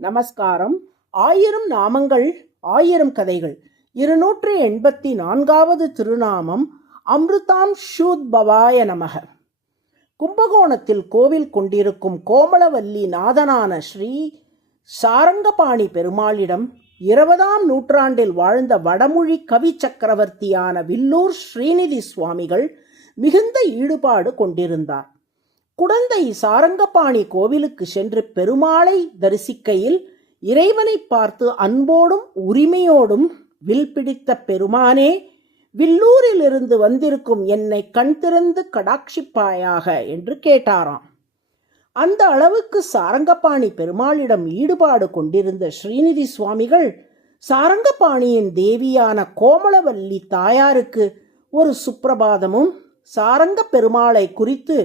நமஸ்காரம். 1000 நாமங்கள் 1000 கதைகள் 284வது திருநாமம் அம்ருதாம் ஷூத்பவாய நமக. கும்பகோணத்தில் கோவில் கொண்டிருக்கும் கோமளவல்லி நாதனான ஸ்ரீ சாரங்கபாணி பெருமாளிடம் 20ஆம் நூற்றாண்டில் வாழ்ந்த வடமொழி கவி சக்கரவர்த்தியான வில்லூர் ஸ்ரீநிதி சுவாமிகள் மிகுந்த ஈடுபாடு கொண்டிருந்தார். குடந்தை சாரங்கபாணி கோவிலுக்கு சென்று பெருமாளை தரிசிக்கையில் இறைவனை பார்த்து அன்போடும் உரிமையோடும் வில் பிடித்த பெருமானே, வில்லூரிலிருந்து வந்திருக்கும் என்னை கண் திறந்து கடாட்சிப்பாயாக என்று கேட்டாராம். அந்த அளவுக்கு சாரங்கபாணி பெருமாளிடம் ஈடுபாடு கொண்டிருந்த ஸ்ரீநிதி சுவாமிகள் சாரங்கபாணியின் தேவியான கோமளவல்லி தாயாருக்கு ஒரு சுப்பிரபாதமும் சாரங்க பெருமாளை குறித்து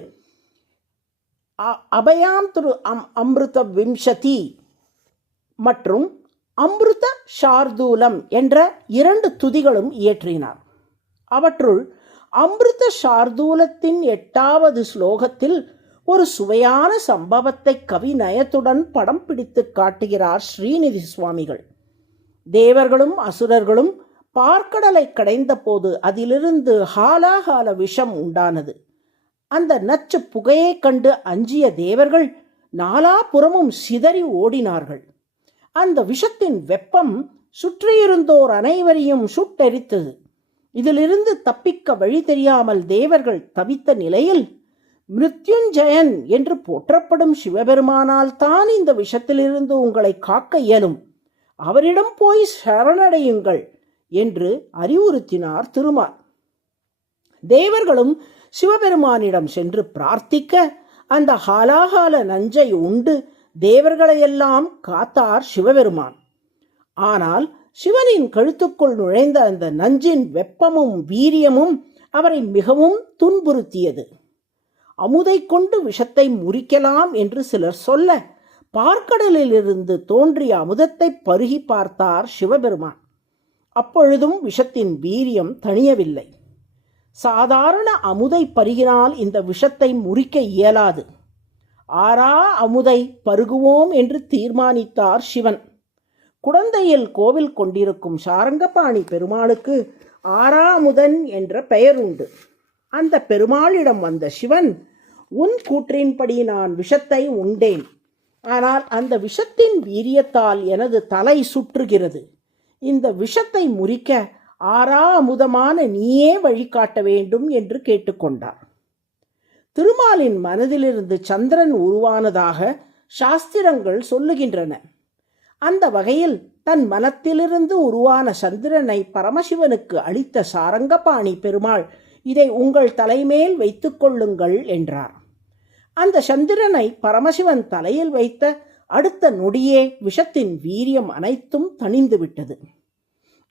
அபயாம் திரு அம்ருத விம்சதி மற்றும் அம்ருத ஷார்தூலம் என்ற 2 துதிகளும் இயற்றினார். அவற்றுள் அம்ருத ஷார்தூலத்தின் 8வது ஸ்லோகத்தில் ஒரு சுவையான சம்பவத்தை கவி நயத்துடன் படம் பிடித்து காட்டுகிறார் ஸ்ரீநிதி சுவாமிகள். தேவர்களும் அசுரர்களும் பார்க்கடலை கடைந்த போது அதிலிருந்து ஹாலாகால விஷம் உண்டானது. அந்த நச்சு புகையை கண்டு அஞ்சிய தேவர்கள் நாலாபுறமும் சிதறி ஓடினார்கள். அந்த விஷத்தின் வெப்பம் சுற்றியிருந்தோர் அனைவரையும் சுட்டெரித்தது. இதிலிருந்து தப்பிக்க வழி தெரியாமல் தேவர்கள் தவித்த நிலையில் மிருத்யுஞ்சயன் என்று போற்றப்படும் சிவபெருமானால் தான் இந்த விஷத்திலிருந்து உங்களை காக்க இயலும், அவரிடம் போய் சரணடையுங்கள் என்று அறிவுறுத்தினார் திருமால். தேவர்களும் சிவபெருமானிடம் சென்று பிரார்த்திக்க அந்த ஹாலாகால நஞ்சை உண்டு தேவர்களையெல்லாம் காத்தார் சிவபெருமான். ஆனால் சிவனின் கழுத்துக்குள் நுழைந்த அந்த நஞ்சின் வெப்பமும் வீரியமும் அவரை மிகவும் துன்புறுத்தியது. அமுதை கொண்டு விஷத்தை முறிக்கலாம் என்று சிலர் சொல்ல பார்க்கடலிலிருந்து தோன்றிய அமுதத்தை பருகி பார்த்தார் சிவபெருமான். அப்பொழுதும் விஷத்தின் வீரியம் தணியவில்லை. சாதாரண அமுதை பருகினால் இந்த விஷத்தை முறிக்க இயலாது. ஆறா அமுதை பருகுவோம் என்று தீர்மானித்தார் சிவன். குடந்தையில் கோவில் கொண்டிருக்கும் சாரங்கபாணி பெருமாளுக்கு ஆறாமுதன் என்ற பெயர் உண்டு. அந்த பெருமாளிடம் வந்த சிவன், உன் கூற்றின்படி நான் விஷத்தை உண்டேன். ஆனால் அந்த விஷத்தின் வீரியத்தால் எனது தலை சுற்றுகிறது. இந்த விஷத்தை முறிக்க ஆறா அமுதமான நீயே வழிகாட்ட வேண்டும் என்று கேட்டுக்கொண்டார். திருமாலின் மனதிலிருந்து சந்திரன் உருவானதாக சாஸ்திரங்கள் சொல்லுகின்றன. அந்த வகையில் தன் மனத்திலிருந்து உருவான சந்திரனை பரமசிவனுக்கு அளித்த சாரங்கபாணி பெருமாள், இதை உங்கள் தலைமேல் வைத்துக் கொள்ளுங்கள் என்றார். அந்த சந்திரனை பரமசிவன் தலையில் வைத்த அடுத்த நொடியே விஷத்தின் வீரியம் அனைத்தும் தணிந்துவிட்டது.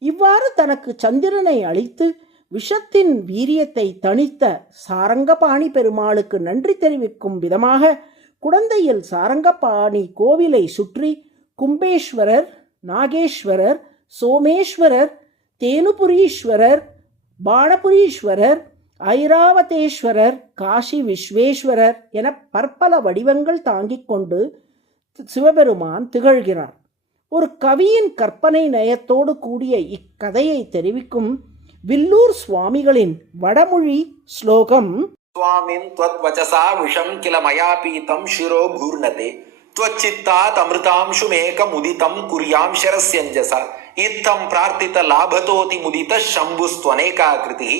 இவ்வாறு தனக்கு சந்திரனை அளித்து விஷத்தின் வீரியத்தை தணித்த சாரங்கபாணி பெருமாளுக்கு நன்றி தெரிவிக்கும் விதமாக குடந்தையில் சாரங்கபாணி கோவிலை சுற்றி கும்பேஸ்வரர், நாகேஸ்வரர், சோமேஸ்வரர், தேனுபுரீஸ்வரர், பாணபுரீஸ்வரர், ஐராவதேஸ்வரர், காசி விஸ்வேஸ்வரர் என பற்பல வடிவங்கள் தாங்கிக் கொண்டு சிவபெருமான் திகழ்கிறார். ஒரு கவியின் கற்பனை நயத்தோடு கூடிய இக்கதையை தெரிவிக்கும் வில்லூர் சுவாமிகளின் வடமொழி ஸ்லோகம்: சுவாமின் த்வத்வசசா விஷம் கில மயா பீதம் சிரோ கூர்ணதே த்வச்சித்தாத் அமிர்தாம்சுமேகம் உதிதம் குர்யாம் ஷரஸ்யஞ்சசா இத்தம் பிரார்த்தித லாபதோதி முதித சம்புஸ்த்வனேகாகிருதி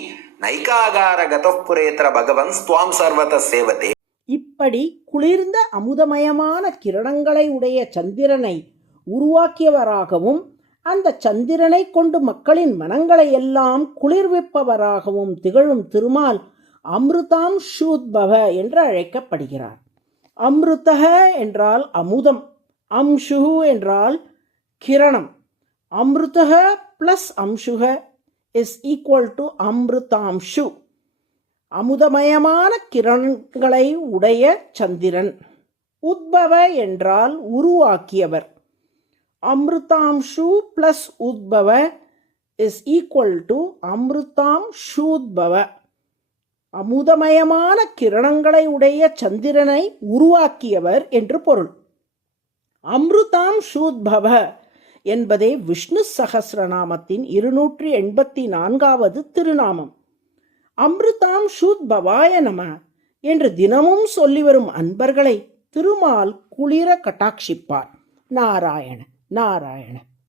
நைகாகாரகதः புரேத்ர பகவன் ஸ்வாம் சர்வத சேவதே. இப்படி குளிர்ந்த அமுதமயமான கிரணங்களை உடைய சந்திரனை உருவாக்கியவராகவும் அந்த சந்திரனை கொண்டு மக்களின் மனங்களை எல்லாம் குளிர்விப்பவராகவும் திகழும் திருமால் அம்ருதாம் ஷூத்பவ என்று அழைக்கப்படுகிறார். அம்ருதக என்றால் அமுதம், அம்ஷு என்றால் கிரணம். அம்ருதக பிளஸ் அம்ஷுக இஸ் ஈக்குவல் டு அம்ருதாம்ஷு. அமுதமயமான கிரணங்களை உடைய சந்திரன். உத்பவ என்றால் உருவாக்கியவர். அம்ருதாம்ஷு பிளஸ் உத்பவ இஸ் ஈக்குவல் டு அம்ருதாம் ஷூத்பவ. அமுதமயமான கிரணங்களை உடைய சந்திரனை உருவாக்கியவர் என்று பொருள். அம்ருதாம் ஷூத்பவ என்பதே விஷ்ணு சகஸ்ரநாமத்தின் 284வது திருநாமம். அம்ருதாம் ஷூத்பவாய நம என்று தினமும் சொல்லி வரும் அன்பர்களை திருமால் குளிர கட்டாட்சிப்பார். நாராயண நாராயண.